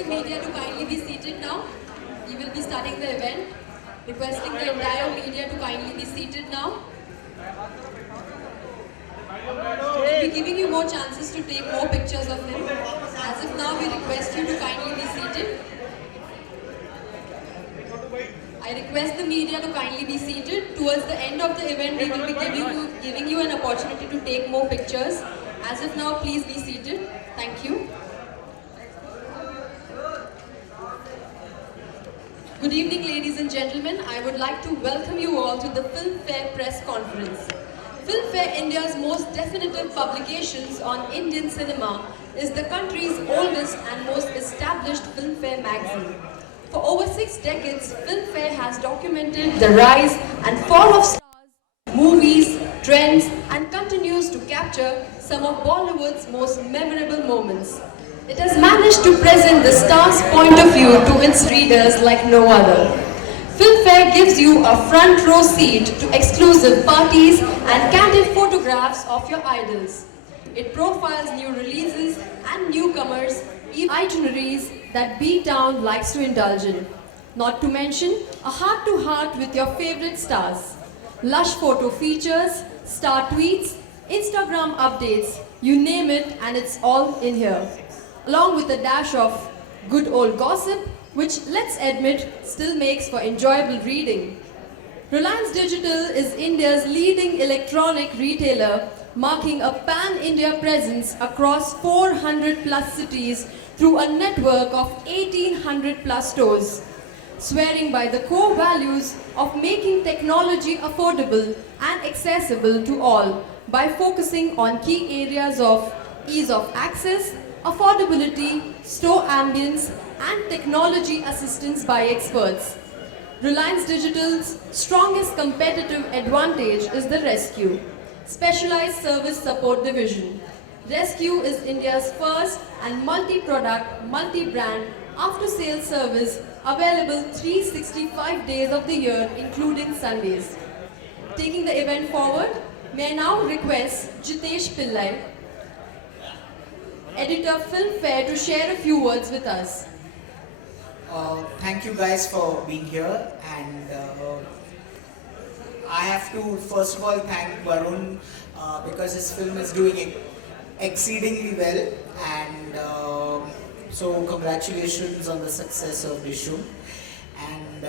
the media to kindly be seated now. We will be starting the event. Requesting the entire media to kindly be seated now. We'll be giving you more chances to take more pictures of him. As of now, we request you to kindly be seated. I request the media to kindly be seated. Towards the end of the event, we will be giving you an opportunity to take more pictures. As of now, please be seated. Thank you. Good evening, ladies and gentlemen. I would like to welcome you all to the Filmfare press conference. Filmfare, India's most definitive publications on Indian cinema, is the country's oldest and most established Filmfare magazine. For over 6 decades, Filmfare has documented the rise and fall of stars, movies, trends, and continues to capture some of Bollywood's most memorable moments. It has managed to present the star's point of view to its readers like no other. Filmfare gives you a front row seat to exclusive parties and candid photographs of your idols. It profiles new releases and newcomers, itineraries that B-Town likes to indulge in. Not to mention a heart-to-heart with your favorite stars. Lush photo features, star tweets, Instagram updates, you name it and it's all in here. Along with a dash of good old gossip, which, let's admit, still makes for enjoyable reading. Reliance Digital is India's leading electronic retailer, marking a pan-India presence across 400 plus cities through a network of 1800 plus stores. Swearing by the core values of making technology affordable and accessible to all by focusing on key areas of ease of access, affordability, store ambience, and technology assistance by experts. Reliance Digital's strongest competitive advantage is the Rescue, Specialized Service Support Division. Rescue is India's first and multi-product, multi-brand after-sales service available 365 days of the year, including Sundays. Taking the event forward, may I now request Jitesh Pillai, editor Filmfare, to share a few words with us. Thank you guys for being here, and I have to first of all thank Varun because his film is doing exceedingly well, and so congratulations on the success of Dishum. And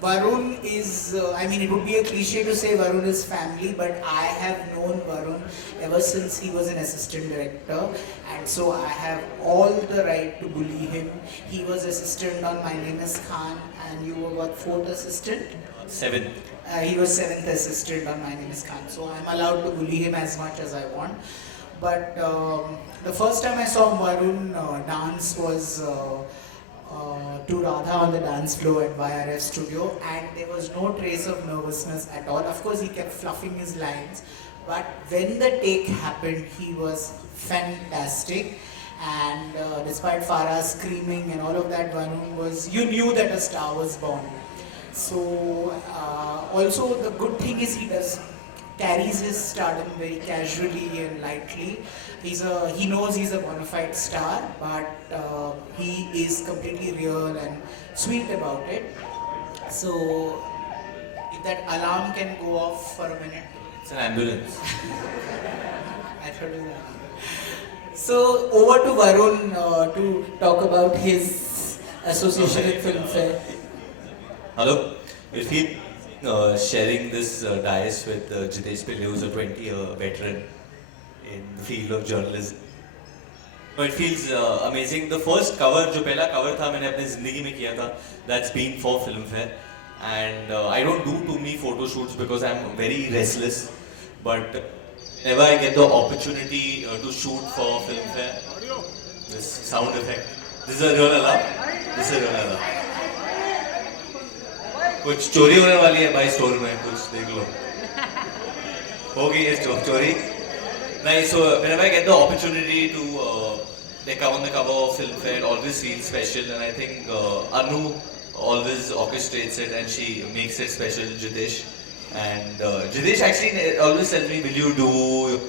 Varun is, I mean, it would be a cliche to say Varun is family, but I have known Varun ever since he was an assistant director, and so I have all the right to bully him. He was assistant on My Name is Khan, and you were what, 4th assistant? 7th. He was 7th assistant on My Name is Khan, so I'm allowed to bully him as much as I want. But the first time I saw Varun dance was to Radha on the dance floor at YRF studio, and there was no trace of nervousness at all. Of course, he kept fluffing his lines, but when the take happened, he was fantastic. And despite Farah screaming and all of that, Varun was, you knew that a star was born. So also the good thing is he carries his stardom very casually and lightly. He knows he's a bona fide star, but he is completely real and sweet about it. So if that alarm can go off for a minute. It's an ambulance. I should do that. So over to Varun to talk about his association with Filmfare. Hello. We'll be sharing this dais with Jitesh Pillai, who's a 20-year veteran in the field of journalism. So it feels amazing. The first cover, जो पहला cover था मैंने अपनी ज़िंदगी में किया था, that's been for Filmfare. And I don't do too many photo shoots because I'm very restless. But whenever I get the opportunity to shoot for Filmfare, this sound effect, this is a real alarm. This is a real alarm. कुछ चोरी होने वाली है भाई store में, कुछ देख लो. हो गई है चोरी. Nice. So whenever I get the opportunity to come on the cover of Filmfare, it always feels special, and I think Anu always orchestrates it and she makes it special. Jitesh, and Jitesh actually always tells me, "Will you do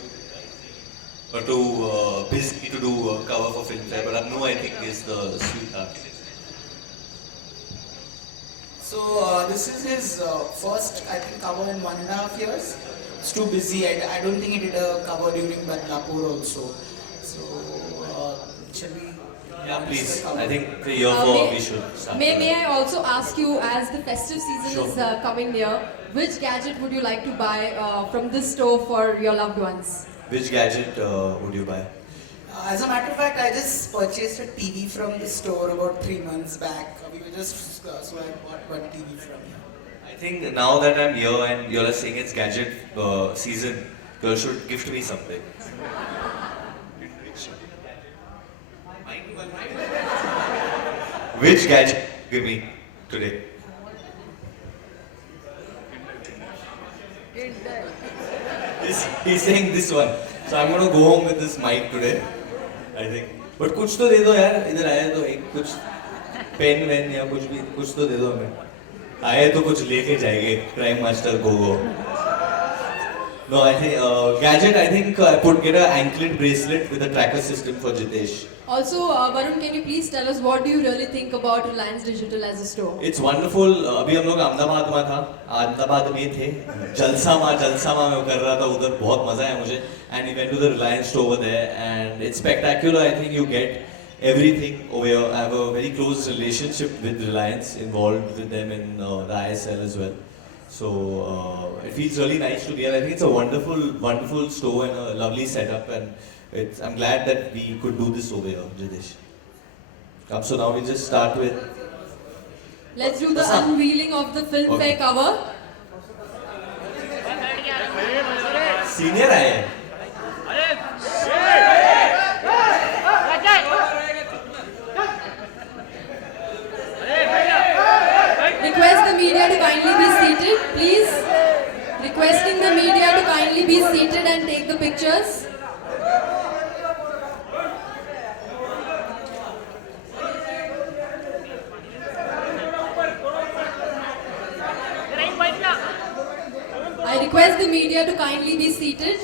too busy to do a cover for Filmfare, but Abnu I think is the sweetheart. So this is his first, I think, cover in 1.5 years. It's too busy. I don't think he did a cover during Badlapur also. So shall we? Yeah, please. I think the year 4 we should start. May I also ask you, as the festive season Sure. is coming near, which gadget would you like to buy from this store for your loved ones? Which gadget would you buy? As a matter of fact, I just purchased a TV from the store about 3 months back. We were just so I bought one TV from here. I think now that I'm here and you're saying it's gadget season, you should gift me something. Which gadget give me today? He's saying this one. So I'm gonna go home with this mic today. I think. But कुछ तो दे दो यार. इधर आया तो एक कुछ pen when या कुछ भी कुछ तो दे दो हमें. आए तो कुछ लेके जाएंगे. Crime Master go. No, I think gadget. I think I would get an anklet bracelet with a tracker system for Jitesh. Also, Varun, can you please tell us what do you really think about Reliance Digital as a store? It's wonderful. अभी हम लोग अहमदाबाद में था. अहमदाबाद में थे. जलसा में वो कर रहा था उधर बहुत मजा आया मुझे. And we went to the Reliance store over there and it's spectacular. I think you get everything over here. I have a very close relationship with Reliance, involved with them in the ISL as well. So it feels really nice to be here. I think it's a wonderful store and a lovely setup and I'm glad that we could do this over here, Jitesh. Come, so now we just start with. Let's do the unveiling of the Filmfare cover. Senior आए हैं. Request the media to kindly be seated, please. Requesting the media to kindly be seated and take the pictures. I request the media to kindly be seated.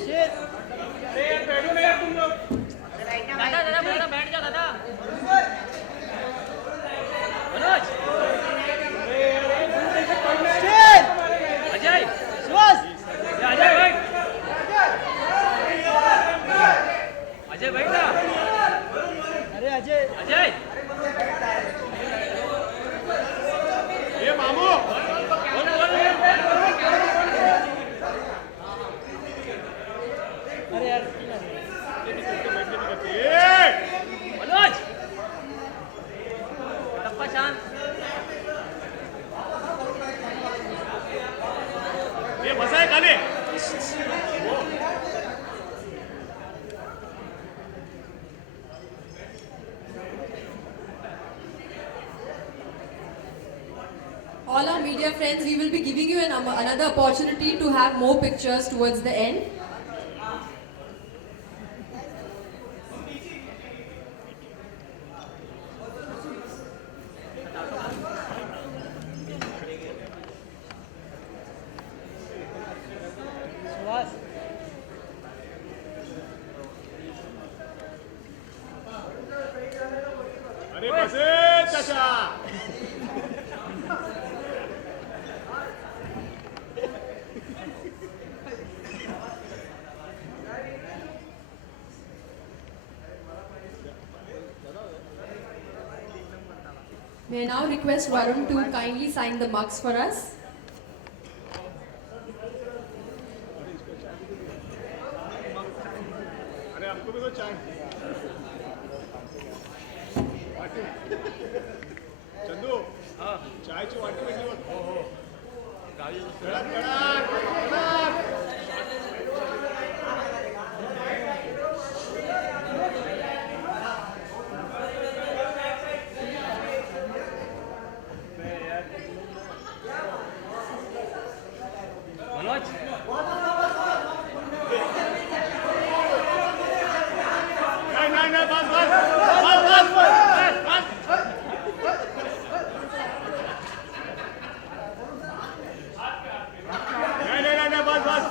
All our media friends, we will be giving you another opportunity to have more pictures towards the end. अरे बसे चाचा May I now request Varun to kindly sign the mugs for us. अरे आपको भी तो चाय चंदू हाँ चायची वाटी भेटली बघ हो हो मनोज नहीं बस नहीं बस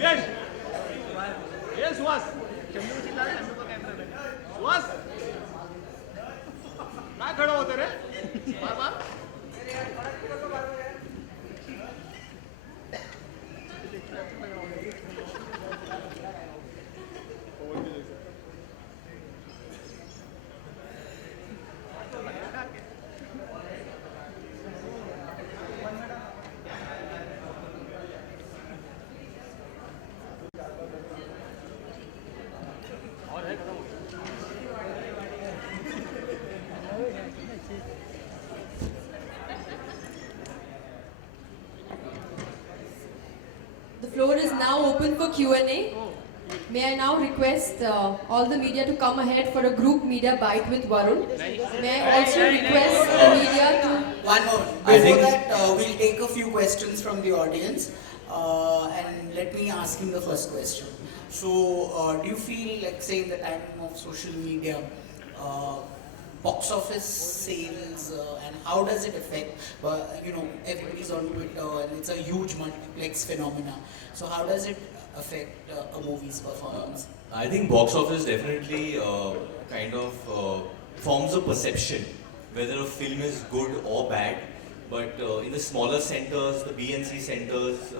यश ये सुहास सुहास काय खडं होतं रे बाबा The floor is now open for Q&A. May I now request all the media to come ahead for a group media bite with Varun. May I also request the media to... One more. I Before think- that, we'll take a few questions from the audience. And let me ask him the first question. So, do you feel like, say, in the time of social media, box office sales, and how does it affect? Everybody's on Twitter, and it's a huge multiplex phenomena. So, how does it affect a movie's performance? I think box office definitely kind of forms a perception whether a film is good or bad. But in the smaller centers, the B and C centers,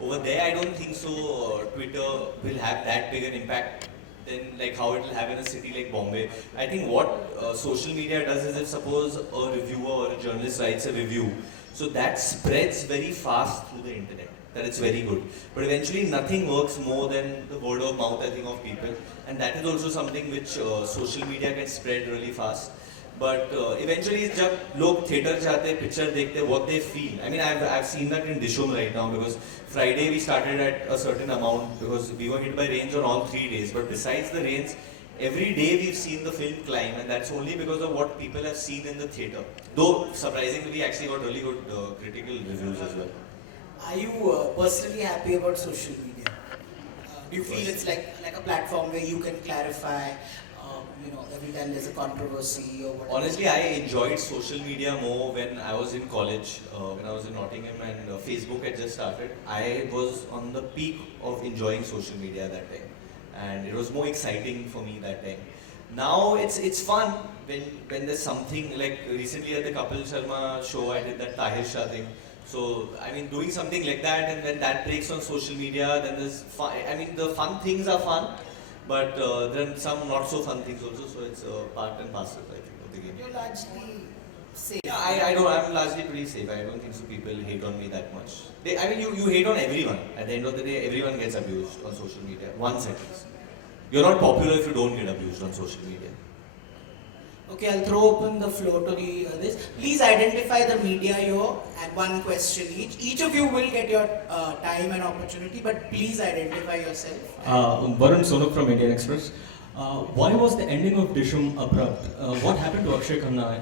over there I don't think so. Twitter will have that big an impact than like how it will have in a city like Bombay. I think what social media does is if suppose a reviewer or a journalist writes a review, so that spreads very fast through the internet. That it's very good. But eventually nothing works more than the word of mouth, I think, of people. And that is also something which social media can spread really fast. But eventually जब लोग theatre जाते हैं, picture देखते हैं, what they feel. I mean, I've seen that in Dishum right now because Friday we started at a certain amount because we were hit by rains on all 3 days. But besides the rains, every day we've seen the film climb, and that's only because of what people have seen in the theatre. Though surprisingly, we actually got really good critical reviews as well. Are you personally happy about social media? Do you feel it's like a platform where you can clarify, every time there's a controversy or whatever? Honestly, I enjoyed social media more when I was in college, when I was in Nottingham and Facebook had just started. I was on the peak of enjoying social media that time, and it was more exciting for me that time. Now it's fun when there's something like recently at the Kapil Sharma show I did that Tahir Shah thing. So I mean doing something like that and when that breaks on social media, then there's fun. I mean the fun things are fun, but there are some not so fun things also. So it's part and parcel, I think, of the game. You're largely safe. Yeah, I'm largely pretty safe. I don't think so people hate on me that much. You hate on everyone. At the end of the day, everyone gets abused on social media. Once at least. You're not popular if you don't get abused on social media. Okay, I'll throw open the floor to this. Please identify the media here and one question each. Each of you will get your time and opportunity, but please identify yourself. Varun Sonuk from Indian Express. Why was the ending of Dishum abrupt? What happened to Akshay Khanna?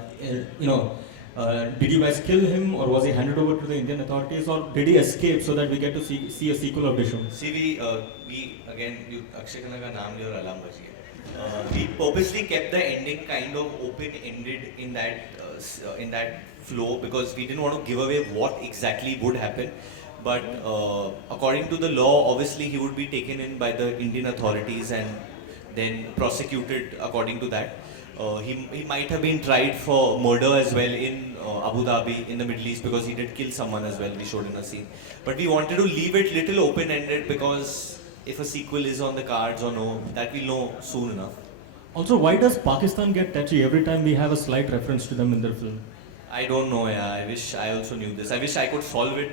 Did you guys kill him, or was he handed over to the Indian authorities, or did he escape so that we get to see a sequel of Dishum? See, we again, Akshay Khanna ka naam liya aur alarm baj gaya. We purposely kept the ending kind of open-ended in that flow because we didn't want to give away what exactly would happen. But according to the law, obviously he would be taken in by the Indian authorities and then prosecuted according to that. He might have been tried for murder as well in Abu Dhabi in the Middle East because he did kill someone as well, we showed in a scene. But we wanted to leave it little open-ended because if a sequel is on the cards or no, that we'll know soon enough. Also, why does Pakistan get touchy every time we have a slight reference to them in their film? I don't know, yeah. I wish I also knew this. I wish I could solve it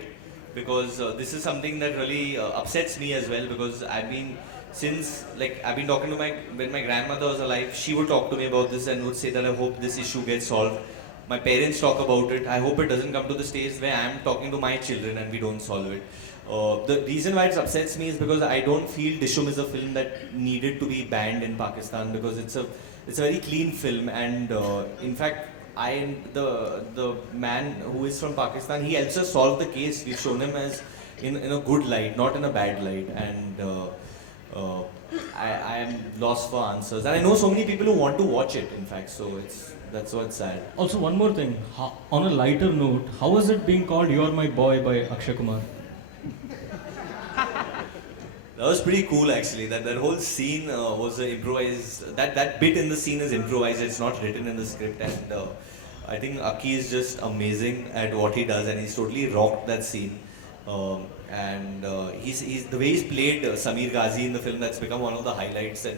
because this is something that really upsets me as well because I've been talking to when my grandmother was alive, she would talk to me about this and would say that I hope this issue gets solved. My parents talk about it. I hope it doesn't come to the stage where I'm talking to my children and we don't solve it. The reason why it upsets me is because I don't feel Dishum is a film that needed to be banned in Pakistan because it's a very clean film and in fact the man who is from Pakistan, he helps us solve the case. We've shown him as in a good light, not in a bad light, and I am lost for answers. And I know so many people who want to watch it, in fact, so that's what's sad. Also, one more thing. On a lighter note, how is it being called "You're My Boy" by Akshay Kumar? That was pretty cool actually. That whole scene was improvised. That bit in the scene is improvised. It's not written in the script, and I think Aki is just amazing at what he does, and he's totally rocked that scene. He's the way he's played Samir Ghazi in the film. That's become one of the highlights, and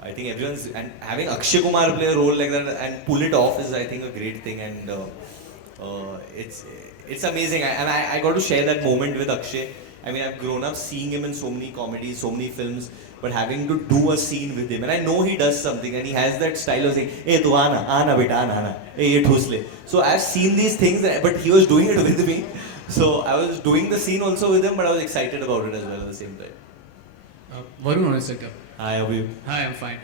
I think everyone's and having Akshay Kumar play a role like that and pull it off is I think a great thing, and it's amazing. I got to share that moment with Akshay. I mean, I've grown up seeing him in so many comedies, so many films, but having to do a scene with him, and I know he does something, and he has that style of saying, "Hey, tu aana beta, aana, hey, ye thusle." So I've seen these things, but he was doing it with me. So I was doing the scene also with him, but I was excited about it as well at the same time. Varun on his sector. Hi, Abhi. Hi, I'm fine.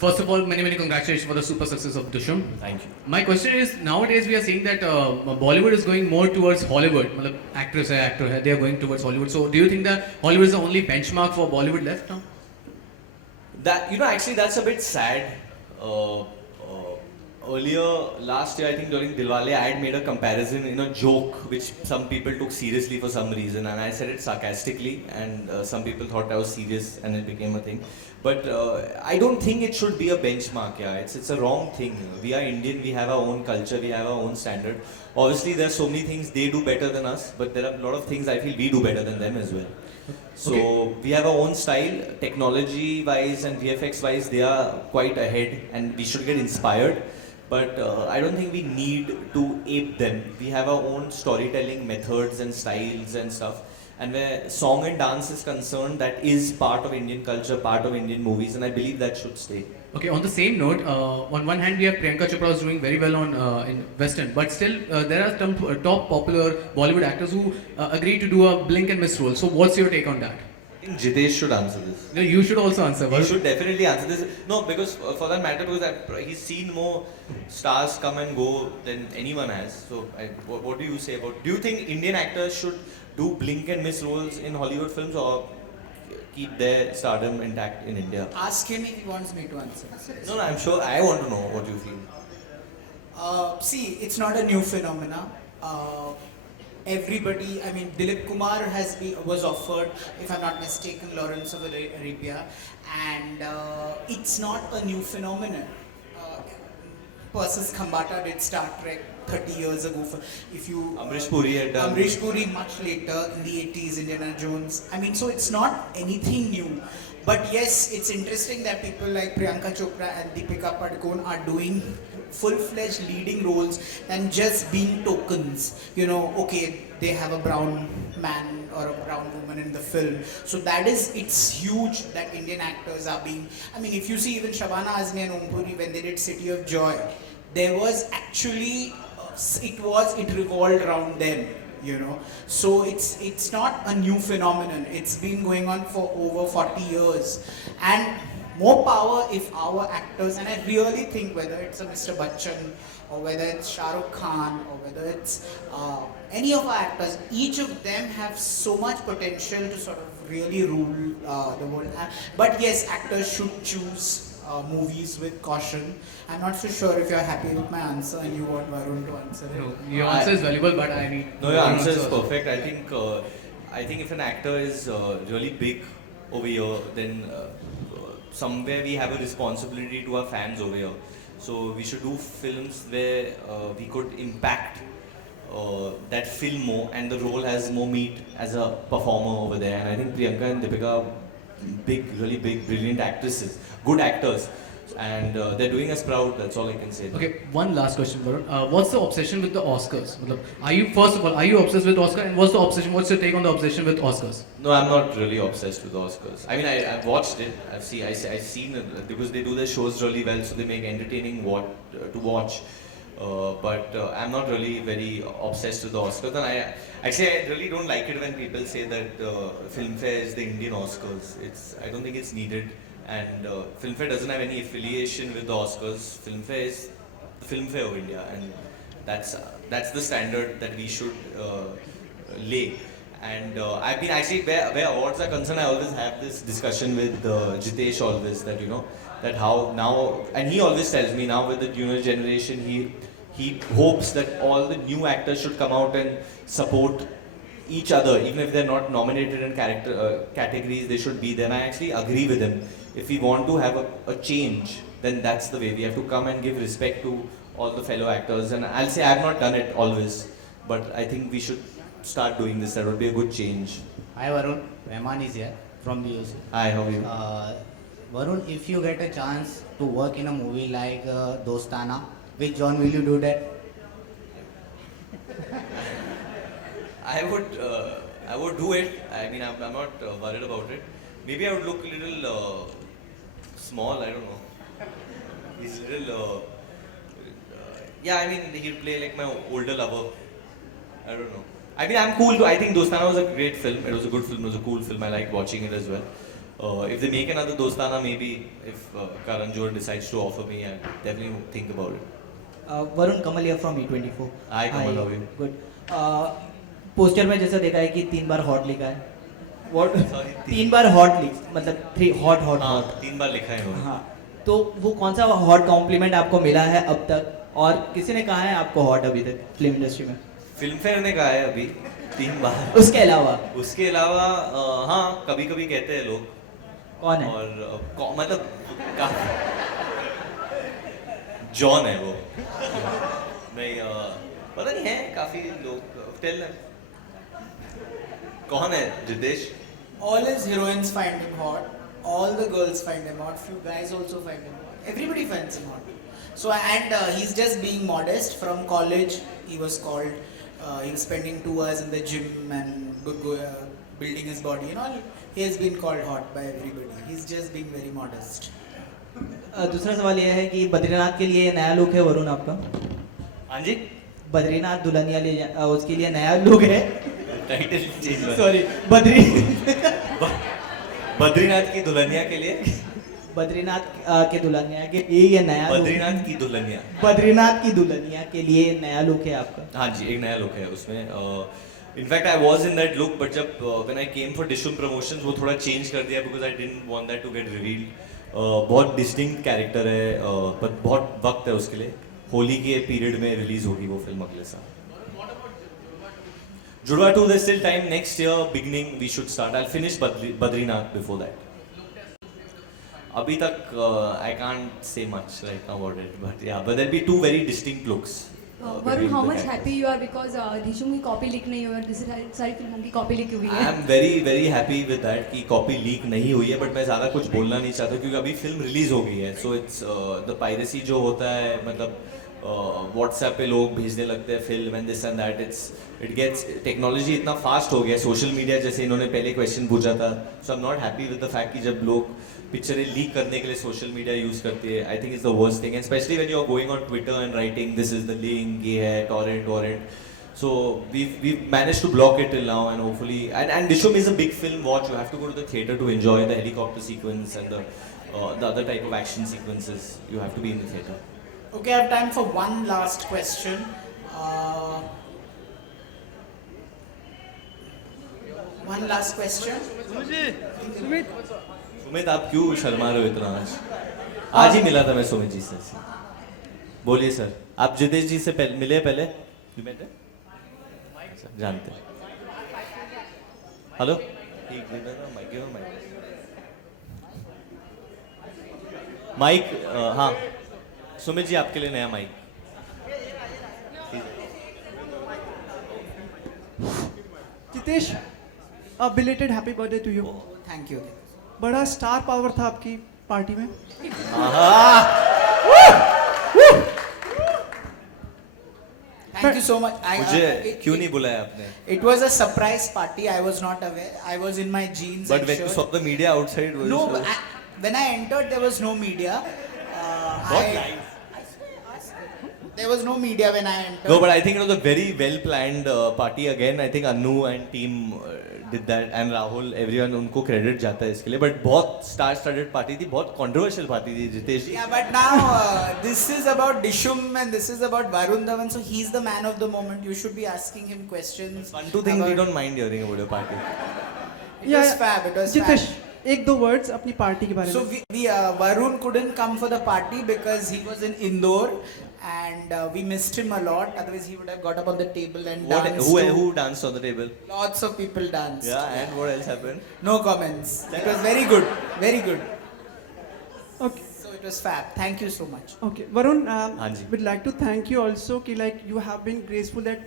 First of all, many congratulations for the super success of Dusham. Thank you. My question is, nowadays we are seeing that Bollywood is going more towards Hollywood. मतलब actress है, actor है, they are going towards Hollywood. So do you think that Hollywood is the only benchmark for Bollywood left now? That actually that's a bit sad. Earlier last year, I think during Dilwale, I had made a comparison in a joke which some people took seriously for some reason, and I said it sarcastically, and some people thought I was serious, and it became a thing. But I don't think it should be a benchmark. Yeah, it's a wrong thing. We are Indian. We have our own culture. We have our own standard. Obviously, there are so many things they do better than us, but there are a lot of things I feel we do better than them as well. So we have our own style, technology-wise and VFX-wise, they are quite ahead, and we should get inspired. But I don't think we need to ape them. We have our own storytelling methods and styles and stuff. And where song and dance is concerned, that is part of Indian culture, part of Indian movies, and I believe that should stay. Okay, on the same note, on one hand we have Priyanka Chopra who's doing very well on in Western, but still there are some top popular Bollywood actors who agree to do a blink and miss role. So what's your take on that? I think Jitesh should answer this. No, you should also answer. He should definitely answer this. No, because for that matter, because he's seen more stars come and go than anyone has. So, what do you say about? Do you think Indian actors should do blink and miss roles in Hollywood films, or keep their stardom intact in India? Ask him if he wants me to answer. No, I'm sure. I want to know what you feel. See, it's not a new phenomena. Everybody, I mean, Dilip Kumar was offered, if I'm not mistaken, Lawrence of Arabia, and it's not a new phenomenon. Persis Khambata did Star Trek 30 years ago. Amrish Puri had done. Amrish Puri much later in the 80s, Indiana Jones. I mean, so it's not anything new. But yes, it's interesting that people like Priyanka Chopra and Deepika Padukone are doing full-fledged leading roles and just being tokens. You know, okay, they have a brown man or a brown woman in the film. So it's huge that Indian actors are being, I mean, if you see even Shabana Azmi and Om Puri when they did City of Joy, there was actually, it revolved around them. You know, so it's not a new phenomenon. It's been going on for over 40 years, and more power if our actors, and I really think whether it's a Mr. Bachchan or whether it's Shah Rukh Khan or whether it's any of our actors, each of them have so much potential to sort of really rule the world. But yes, actors should choose movies with caution. I'm not so sure if you're happy with my answer and you want Varun to answer it. No, your answer is valuable, but I need. No, your answer is perfect. I think if an actor is really big over here, then somewhere we have a responsibility to our fans over here. So we should do films where we could impact that film more, and the role has more meat as a performer over there. And I think Priyanka and Deepika are really big, brilliant actresses, good actors. And they're doing us proud. That's all I can say. Okay, one last question, Varun. What's the obsession with the Oscars? Are you obsessed with Oscar? And what's the obsession? What's your take on the obsession with Oscars? No, I'm not really obsessed with the Oscars. I mean, I've watched it. I've seen it because they do their shows really well, so they make entertaining to watch. But I'm not really very obsessed with the Oscars. And I really don't like it when people say that Filmfare is the Indian Oscars. I don't think it's needed. And Filmfare doesn't have any affiliation with the Oscars. Filmfare is the Filmfare of India, and that's the standard that we should lay. And I've been actually, where awards are concerned, I always have this discussion with Jitesh always, that that how now, and he always tells me now with the junior generation, he hopes that all the new actors should come out and support each other, even if they're not nominated in categories, they should be there. And I actually agree with him. If we want to have a change, then that's the way. We have to come and give respect to all the fellow actors. And I'll say I've not done it always, but I think we should start doing this. That would be a good change. Hi Varun, Rahman is here from the UC. Hi, how are you? Varun, if you get a chance to work in a movie like Dostana, which genre will you do that? I would do it. I mean, I'm not worried about it. Maybe I would look a little small. I don't know. He's a little. Yeah, I mean, he'll play like my older lover. I don't know. I mean, I'm cool. I think Dostana was a great film. It was a good film. It was a cool film. I liked watching it as well. If they make another Dostana, maybe if Karan Johar decides to offer me, I'll definitely think about it. Varun Kamal here from E24. Hi, Kamal, how are you? Good. Poster में जैसा देखा है कि 3 बार hot लिखा है. What? Sorry, 3 bar hot लिख मतलब 3 hot hot हाँ, हॉट. 3 बार लिखा है इन्होंने. हाँ. तो वो कौन सा हॉट कॉम्प्लीमेंट आपको मिला है अब तक और किसी ने कहा है आपको हॉट अभी तक फिल्म इंडस्ट्री में? फिल्म फेयर ने कहा है अभी 3 बार. उसके अलावा उसके अलावा हाँ कभी कभी कहते हैं लोग. कौन है? और मतलब जॉन है वो. नहीं पता नहीं है काफी लोग. टेल कौन है Jitesh? All his heroines find him hot. All the girls find him hot. Few guys also find him hot. Everybody finds him hot. So and he's just being modest. From college, he was called. He was spending 2 hours in the gym and building his body and all. He has been called hot by everybody. He's just being very modest. दूसरा सवाल यह है कि बद्रीनाथ के लिए नया look है वरुण आपका. हाँ जी. बद्रीनाथ दुल्हनिया ले उसके लिए नया लुक है. Title change. सॉरी बद्रीनाथ की दुल्हनिया के लिए. बद्रीनाथ के दुल्हनिया के लिए ये नया look- बद्रीनाथ की दुल्हनिया. बद्रीनाथ की दुल्हनिया के लिए नया लुक है आपका. हाँ जी एक नया लुक है उसमें. In fact I was in that look but जब when I came for Dishoom promotions वो थोड़ा चेंज कर दिया because I didn't want that to get revealed. बहुत डिस्टिंक्ट कैरेक्टर है पर बहुत वक्त है उसके लिए. होली के पीरियड में रिलीज होगी वो फिल्म अगले साल. जुड़वा 2 there's still time. Next year beginning we should start. I'll finish Badrinath before that. अभी तक I can't say much right now about it, but yeah, but there'll be 2 very distinct looks. Varun, between how the much characters. happy you are because Dishum की copy leak नहीं हुई और दूसरी सारी फिल्मों की कॉपी लीक हुई I है. am very happy with that कि कॉपी लीक नहीं हुई है, बट मैं ज़्यादा कुछ बोलना नहीं चाहता क्योंकि अभी फिल्म रिलीज हो गई है. सो इट्स द पायरेसी जो होता है मतलब व्हाट्सएप पे लोग भेजने लगते हैं film and this and that. It gets technology इतना फास्ट हो गया. सोशल मीडिया जैसे इन्होंने पहले क्वेश्चन पूछा था. So I am not happy with the fact कि जब लोग पिक्चरें लीक करने के लिए सोशल मीडिया यूज करती है. I think is the worst thing, specially when you are going on Twitter and writing this is the link, ये है torrent. So we've managed to block it till now and hopefully and Dishum is a big film watch. You have to go to the theater to enjoy the helicopter sequence and the other type of action sequences. You have to be in the theater. Okay, I have time for one last question. One last question. Sumit आप क्यों शर्मा रहे हो इतना? आज ही मिला था मैं सुमित जी से. बोलिए सर. आप जितेश जी से मिले पहले? You met him? जानते हैं. हेलो. माइक. हाँ सुमित जी आपके लिए नया mike. Jitesh, belated happy birthday to you. Thank you. बड़ा स्टार पावर था आपकी पार्टी में. Thank you so much. मुझे क्यों नहीं बुलाया आपने? It was a surprise party. I was not aware. I was in my jeans But and when you shirt. saw the media outside, No, when I entered, there was no media. There was no media when I entered. No, but I think it was a very well planned party again. I think Anu and team did that and Rahul, everyone उनको credit जाता है इसके लिए. But बहुत star-studded party थी, बहुत controversial party थी जितेश जी. Yeah, but now this is about Dishum and this is about Varun Dhawan, so he's the man of the moment. You should be asking him questions. One two things we about- don't mind hearing about your party. It was fab. It was Jitesh, fab. एक दो words अपनी party के बारे So में. Varun couldn't come for the party because he was in Indore and we missed him a lot. Otherwise, he would have got up on the table and What, danced. who danced on the table? Lots of people danced. Yeah, and what else happened? No comments. It was very good. Very good. Okay. So it was fab. Thank you so much. Okay, Varun, Hanji. we'd like to thank you also. Ki, like you have been graceful that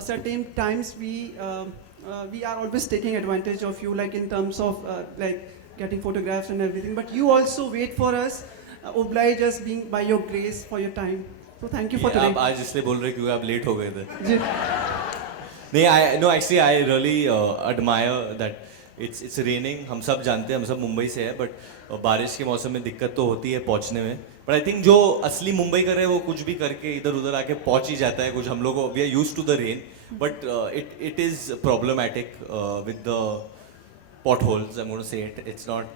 certain times we are always taking advantage of you, like in terms of like getting photographs and everything. But you also wait for us, oblige us being by your grace for your time. So thank you for Yeah, आप today. आज इसलिए बोल रहे क्योंकि आप late हो गए थे. जी. नहीं, actually I really admire that it's raining. हम सब जानते हैं, हम सब मुंबई से है, but बारिश के मौसम में दिक्कत तो होती है पहुंचने में. But I think जो असली मुंबई कर रहे हैं वो कुछ भी करके इधर उधर आके पहुंच ही जाता है. कुछ हम लोग we are used to the rain, but it is problematic with the potholes. I'm going to say it. It's not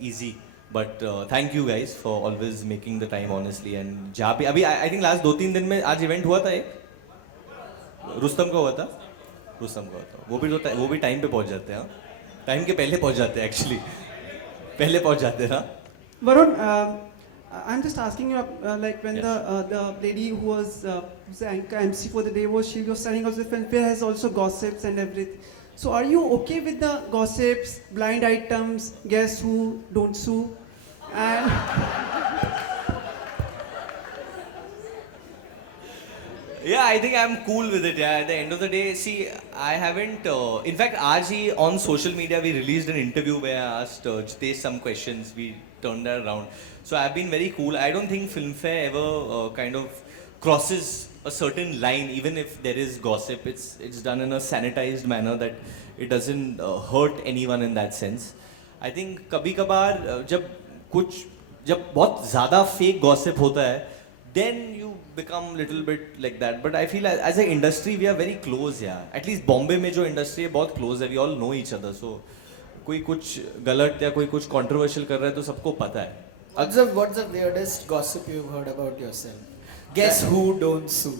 easy. But thank you guys for always making the time honestly. And जहाँ पे अभी I think last 2-3 दिन में आज event हुआ था एक रुस्तम का हुआ था. वो भी टाइम पे पहुंच जाते हैं. टाइम के पहले पहुंच जाते हैं एक्चुअली. पहले पहुंच जाते हैं ना. Varun, I'm just asking you, like when the lady who was the anchor MC for the day she was telling us the Filmfare has also gossips and everything. So are you okay with the gossips, blind items, guess who, don't sue, and Yeah, I think I'm cool with it. Yeah, at the end of the day, see, I haven't. In fact, आज ही on social media we released an interview where I asked Jitesh some questions. We turned that around. So I've been very cool. I don't think Filmfare ever kind of crosses a certain line, even if there is gossip. It's done in a sanitized manner that it doesn't hurt anyone in that sense. I think कभी-कभार जब बहुत ज़्यादा fake gossip होता है, then you become little bit like that. But I feel as an industry we are very close. Yeah, at least Bombay में जो industry है बहुत close है. We all know each other. So कोई कुछ गलत या कोई कुछ controversial कर रहा है तो सबको पता है. What's the weirdest gossip you've heard about yourself? Guess who, don't sue.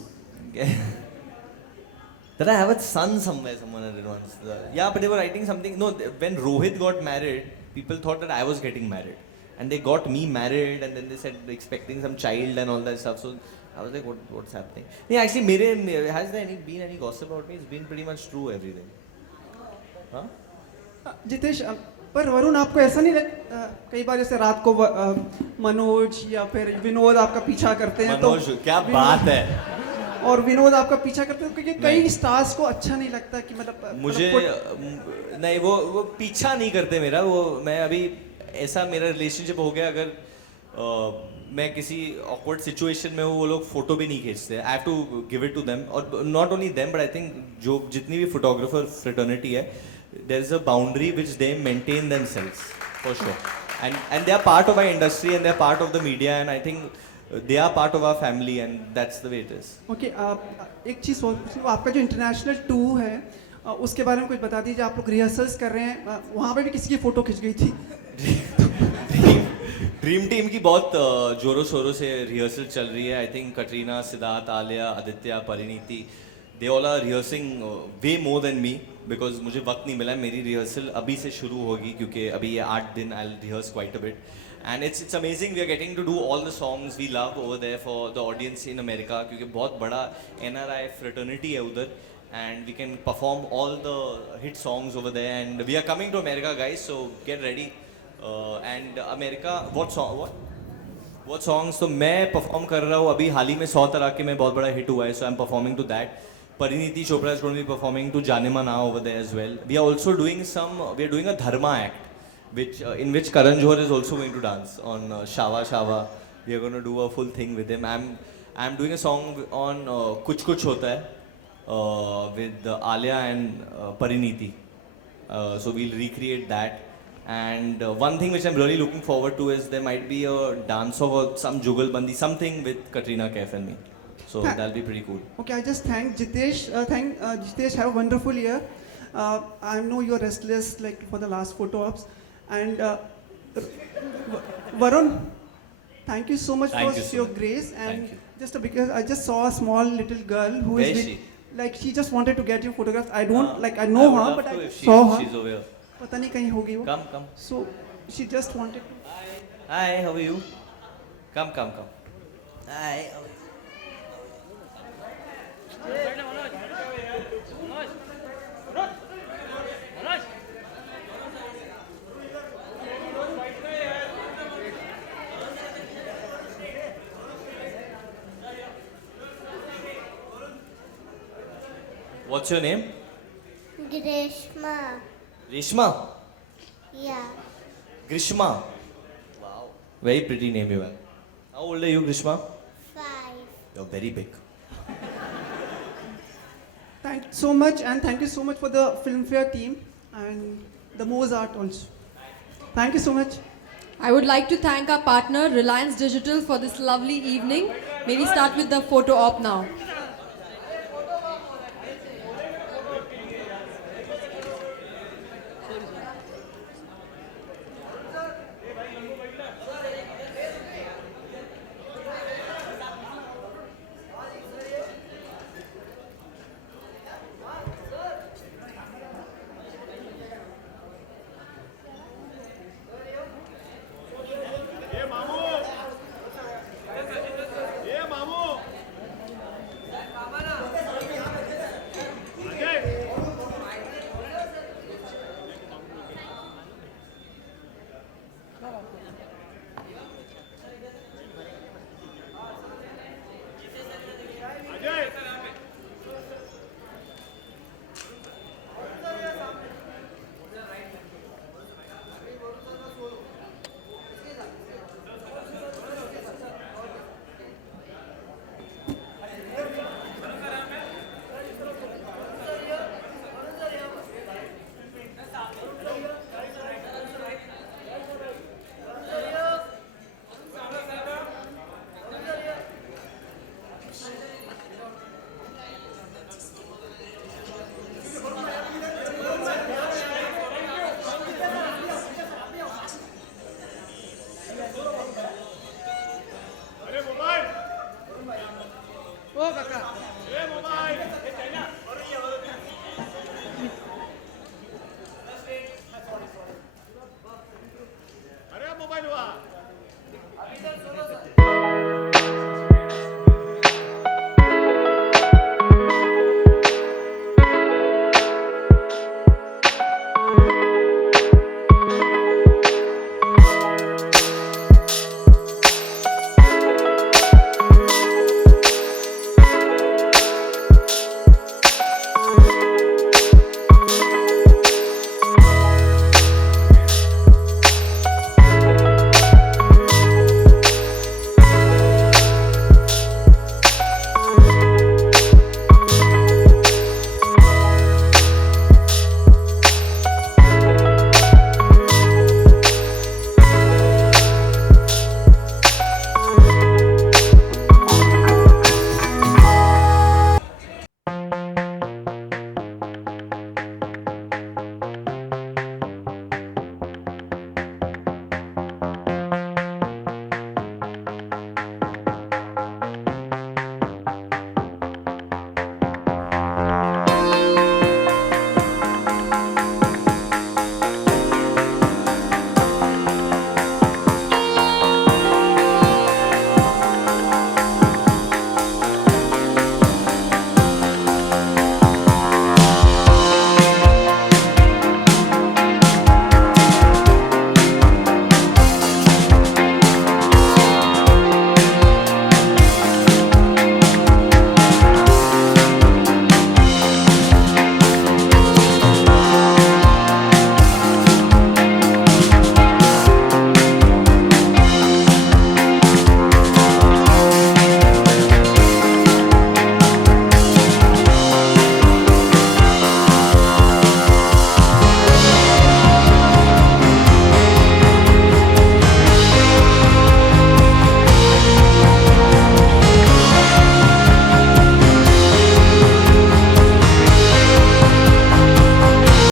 That I have a son somewhere, someone had it once. Yeah, but they were writing something. No, when Rohit got married, people thought that I was getting married. And they got me married and then they said expecting some child and all that stuff. So I was like, what's happening? Yeah, actually, has there been any gossip about me? It's been pretty much true, everything. Huh? Jitesh, पर वरुण आपको ऐसा नहीं लगता कई बार जैसे रात को मनोज या फिर विनोद आपका पीछा करते हैं तो मनोज, क्या बात है. और विनोद आपका पीछा करते हैं क्योंकि कई स्टार्स को अच्छा नहीं लगता कि मतलब मुझे नहीं वो पीछा नहीं करते मेरा. वो मैं अभी ऐसा मेरा रिलेशनशिप हो गया अगर मैं किसी awkward सिचुएशन में हूँ वो लोग फोटो भी नहीं खींचते. I have to give it to them. और not only them but I think जो जितनी भी फोटोग्राफर फ्रेटर्निटी है there is a boundary which they maintain themselves for sure. And they are part of our industry and they are part of the media and I think they are part of our family and that's the way it is. Okay, एक चीज़ आपका जो international tour है उसके बारे में कुछ बता दीजिए. आप लोग रिहर्सल्स कर रहे हैं, वहाँ पे भी किसी की फ़ोटो खिंच गई थी. ड्रीम टीम की बहुत जोरों शोरों से रिहर्सल चल रही है. I think Katrina, Siddharth, Alia, Aditya, Parineeti, they all are rehearsing way more than me because मुझे वक्त नहीं मिला है. मेरी रिहर्सल अभी से शुरू होगी क्योंकि अभी ये 8 दिन I rehearse quite a bit and it's amazing. We are getting to do all the songs we love over there for the audience in America क्योंकि बहुत बड़ा NRI फ्रेटर्निटी है उधर and we can perform all the hit songs over there and we are coming to America guys, so get ready. And America, what songs तो मैं perform कर रहा हूँ अभी हाल ही में 100 तरह के में बहुत बड़ा hit हुआ है, so I'm performing to that. Pariniti Chopra is going to be performing to Jaane Mana over there as well. We are also doing we are doing a Dharma act which in which Karan Johar is also going to dance on Shava Shava. We are going to do a full thing with him. I'm doing a song on Kuch Kuch Hota Hai with Alia and Pariniti. So we'll recreate that. And one thing which I'm really looking forward to is there might be a dance of some Jugalbandi, something with Katrina Kaif and me. So that'll be pretty cool. Okay, I just thank Jitesh. Jitesh, have a wonderful year. I know you're restless like for the last photo ops. And Varun, thank you so much for your grace. And just because I just saw a small little girl who is with, like she just wanted to get your photographs. I don't I know her, but I saw her. She's over here. पता नहीं कहीं होगी वो. Come. So she just wanted to. Hi, how are you? Come. Hi, how are you? What's your name? Grishma. Reshma? Yeah. Grishma? Wow. Very pretty name you have. How old are you, Grishma? 5. You're very big. Thank you so much, and thank you so much for the Filmfare team and the Mozart also. Thank you so much. I would like to thank our partner Reliance Digital for this lovely evening. May we start with the photo op now.